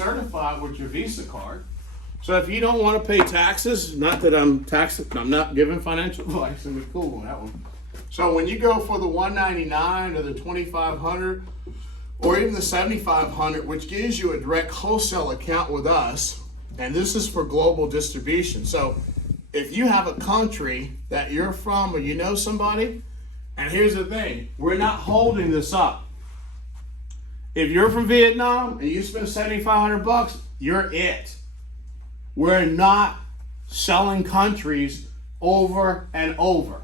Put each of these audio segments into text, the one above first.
certified with your Visa card. So if you don't want to pay taxes, not that I'm not giving financial advice, and we're cool on that one. So when you go for the $199 or the $2,500 or even the $7,500, which gives you a direct wholesale account with us, and this is for global distribution. So if you have a country that you're from or you know somebody, and here's the thing, we're not holding this up. If you're from Vietnam and you spend $7,500, you're it. We're not selling countries over and over.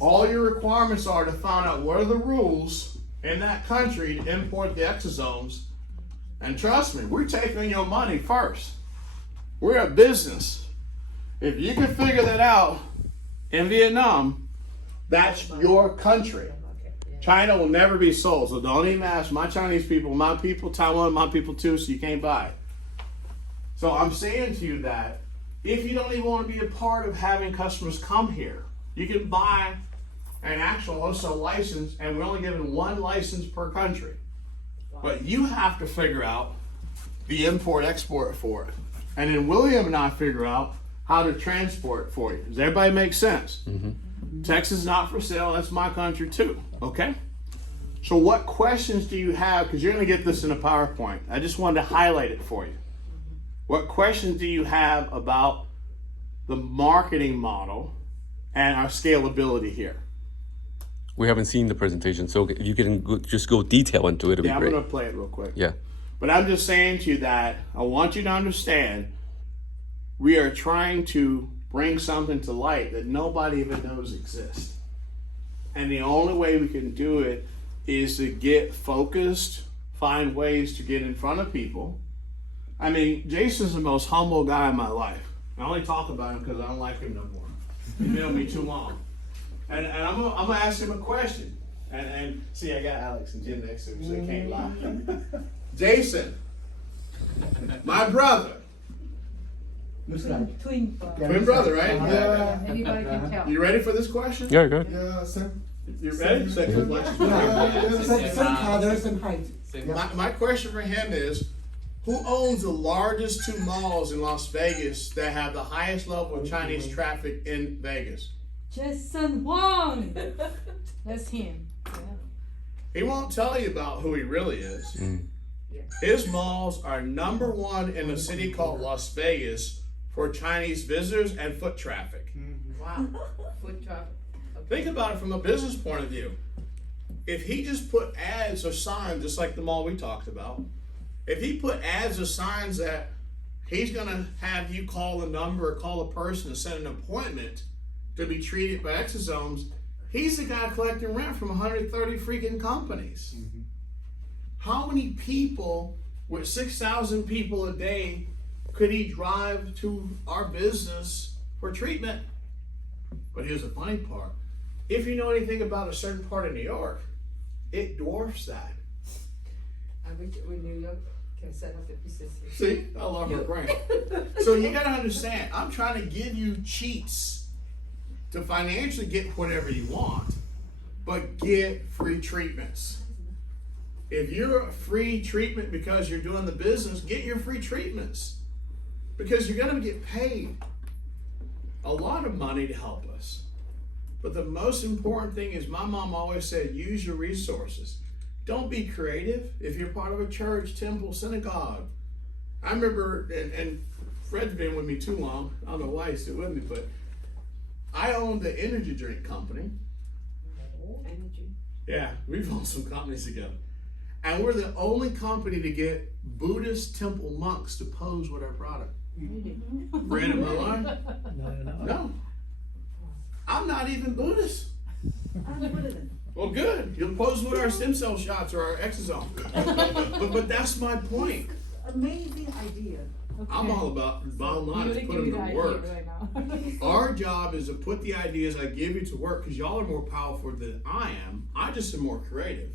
All your requirements are to find out what are the rules in that country to import the exosomes. And trust me, we're taking your money first. We're a business. If you can figure that out in Vietnam, that's your country. China will never be sold, so don't even ask. My Chinese people, my people, Taiwan, my people too, so you can't buy it. So I'm saying to you that if you don't even want to be a part of having customers come here, you can buy an actual wholesale license, and we're only giving one license per country. But you have to figure out the import-export for it. And then William and I figure out how to transport it for you. Does everybody make sense? Mm-hmm. Texas is not for sale. That's my country too. Okay? So what questions do you have? Because you're going to get this in a PowerPoint. I just wanted to highlight it for you. What questions do you have about the marketing model and our scalability here? We haven't seen the presentation, so if you can just go detail into it, it'd be great. I'm going to play it real quick. Yeah. But I'm just saying to you that I want you to understand we are trying to bring something to light that nobody even knows exists. And the only way we can do it is to get focused, find ways to get in front of people. I mean, Jason's the most humble guy in my life. I only talk about him because I don't like him no more. He's been with me too long. And I'm gonna ask him a question. And see, I got Alex and Jim next to him, so they can't lie. Jason, my brother. Twin brother, right? Yeah. Anybody can tell. You ready for this question? Yeah, good. Yeah, same. You ready? Same color, same height. My question for him is, who owns the largest two malls in Las Vegas that have the highest level of Chinese traffic in Vegas? Jason Wong. That's him. Yeah. He won't tell you about who he really is. Mm. His malls are number one in a city called Las Vegas for Chinese visitors and foot traffic. Wow. Foot traffic. Okay. Think about it from a business point of view. If he just put ads or signs, just like the mall we talked about, if he put ads or signs that he's going to have you call a number or call a person and set an appointment to be treated by exosomes, he's the guy collecting rent from 130 freaking companies. Mm-hmm. How many people with 6,000 people a day could he drive to our business for treatment? But here's the funny part. If you know anything about a certain part of New York, it dwarfs that. I wish New York can set up the pieces here. See, I love her brain. So you gotta understand, I'm trying to give you cheats to financially get whatever you want, but get free treatments. If you're a free treatment because you're doing the business, get your free treatments. Because you're gonna get paid a lot of money to help us. But the most important thing is, my mom always said, use your resources. Don't be creative. If you're part of a church, temple, synagogue. I remember, and Fred's been with me too long. I don't know why he's still with me, but I owned the energy drink company. Energy. Yeah, we've owned some companies together. And we're the only company to get Buddhist temple monks to pose with our product. Read in my line? No. I'm not even Buddhist. Well, good. You'll pose with our stem cell shots or our exosome. but that's my point. Amazing idea. Okay. I'm all about, bottom line, is put them to work. Right Our job is to put the ideas I give you to work, because y'all are more powerful than I am. I just am more creative.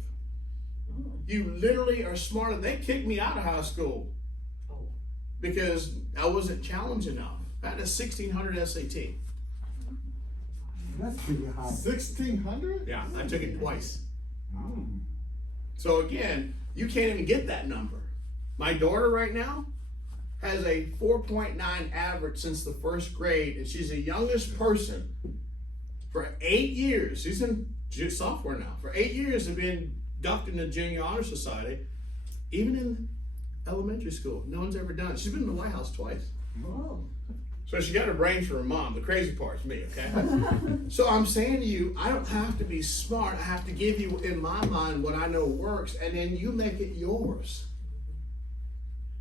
You literally are smarter. They kicked me out of high school because I wasn't challenged enough. I had a 1600 SAT. That's pretty high. 1,600? Yeah, I took it twice. So again, you can't even get that number. My daughter right now has a 4.9 average since the first grade, and she's the youngest person for 8 years. She's in sophomore now. For 8 years of being inducted in the Junior Honor Society, even in elementary school. No one's ever done it. She's been in the White House twice. Oh. So she got her brain from her mom. The crazy part's me, okay? So I'm saying to you, I don't have to be smart. I have to give you, in my mind, what I know works, and then you make it yours.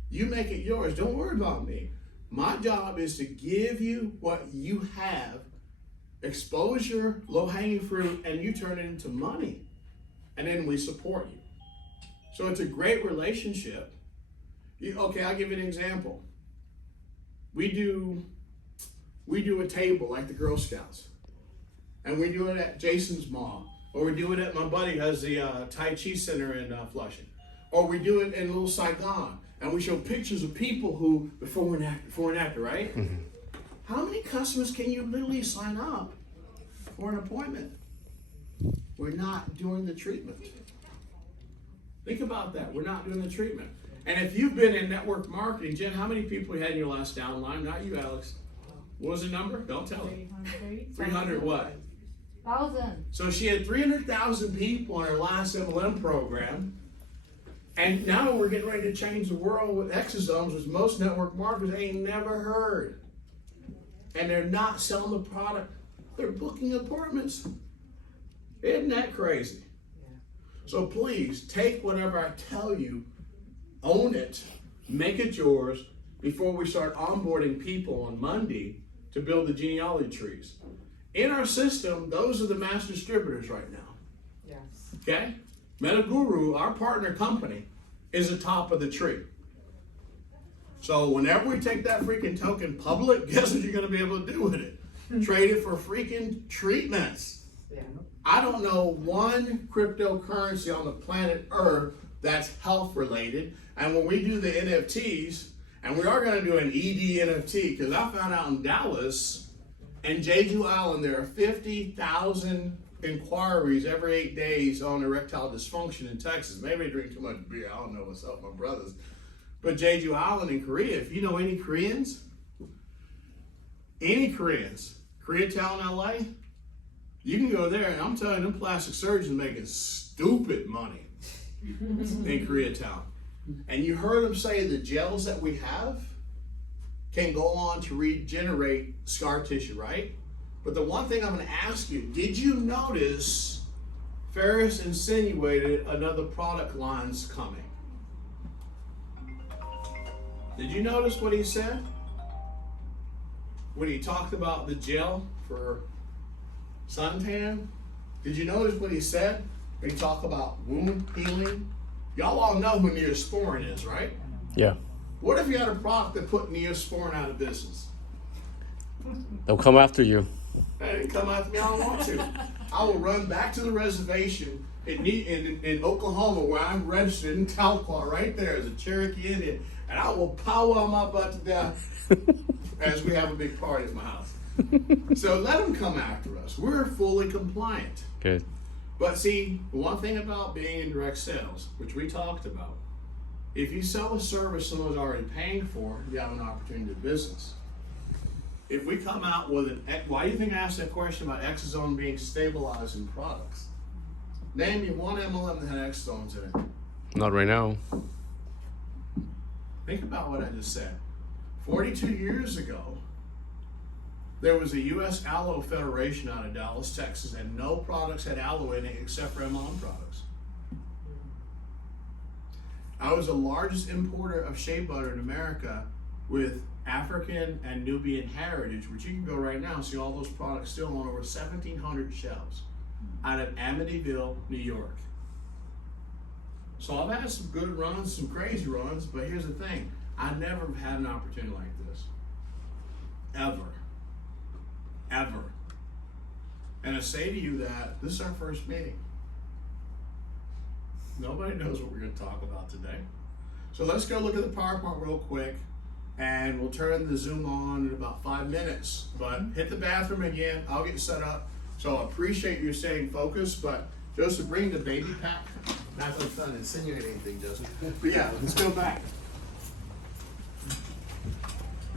You make it yours. Don't worry about me. My job is to give you what you have, exposure, low-hanging fruit, and you turn it into money. And then we support you. So it's a great relationship. Okay, I'll give you an example. We do a table like the Girl Scouts. And we do it at Jason's mall. Or we do it at my buddy who has the Tai Chi Center in Flushing. Or we do it in Little Saigon. And we show pictures of people who, before and after, right? Mm-hmm. How many customers can you literally sign up for an appointment? We're not doing the treatment. Think about that. We're not doing the treatment. And if you've been in network marketing, Jen, how many people you had in your last downline? Not you, Alex. What was the number? Don't tell them. 300 what? 1,000. So she had 300,000 people in her last MLM program. And now we're getting ready to change the world with EXOSOMES, which most network marketers ain't never heard. And they're not selling the product. They're booking appointments. Isn't that crazy? Yeah. So please, take whatever I tell you, own it, make it yours, before we start onboarding people on Monday to build the genealogy trees. In our system, those are the master distributors right now. Yes. Okay? MetaGuru, our partner company, is the top of the tree. So whenever we take that freaking token public, guess what you're going to be able to do with it? Trade it for freaking treatments. Yeah. I don't know one cryptocurrency on the planet Earth that's health related. And when we do the NFTs, and we are going to do an ED NFT, because I found out in Dallas and Jeju Island, there are 50,000 inquiries every 8 days on erectile dysfunction in Texas. Maybe I drink too much beer. I don't know what's up with my brothers. But Jeju Island in Korea, if you know any Koreans, Koreatown, LA, you can go there, and I'm telling you, them plastic surgeons making stupid money in Koreatown. And you heard them say the gels that we have can go on to regenerate scar tissue, right? But the one thing I'm going to ask you, did you notice Ferris insinuated another product line's coming? Did you notice what he said? When he talked about the gel for suntan? Did you notice what he said when he talked about wound healing? Y'all all know who Neosporin is, right? Yeah. What if you had a product that put Neosporin out of business? They'll come after you. They didn't come after me, I don't want to. I will run back to the reservation in Oklahoma, where I'm registered in Tahlequah, right there as a Cherokee Indian, and I will powwow my butt to death as we have a big party at my house. So let them come after us. We're fully compliant. Good. But see, the one thing about being in direct sales, which we talked about, if you sell a service someone's already paying for, you have an opportunity to do business. If we come out with why do you think I asked that question about exosome being stabilized in products? Name me one MLM that had exosomes in it. Not right now. Think about what I just said. 42 years ago, there was a U.S. Aloe Federation out of Dallas, Texas, and no products had aloe in it except for MLM products. I was the largest importer of shea butter in America with African and Nubian heritage, which you can go right now and see all those products still on over 1,700 shelves out of Amityville, New York. So I've had some good runs, some crazy runs, but here's the thing. I never had an opportunity like this. Ever. Ever. And I say to you that this is our first meeting. Nobody knows what we're going to talk about today. So let's go look at the PowerPoint real quick, and we'll turn the Zoom on in about 5 minutes. But hit the bathroom again. I'll get set up. So I appreciate you staying focused, but Joseph, bring the baby pack. Not that I'm trying to insinuate anything, Joseph. But yeah, let's go back.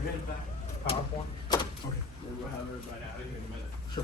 Bring it back. PowerPoint. Okay, Then we'll have everybody out of here in a minute. sure.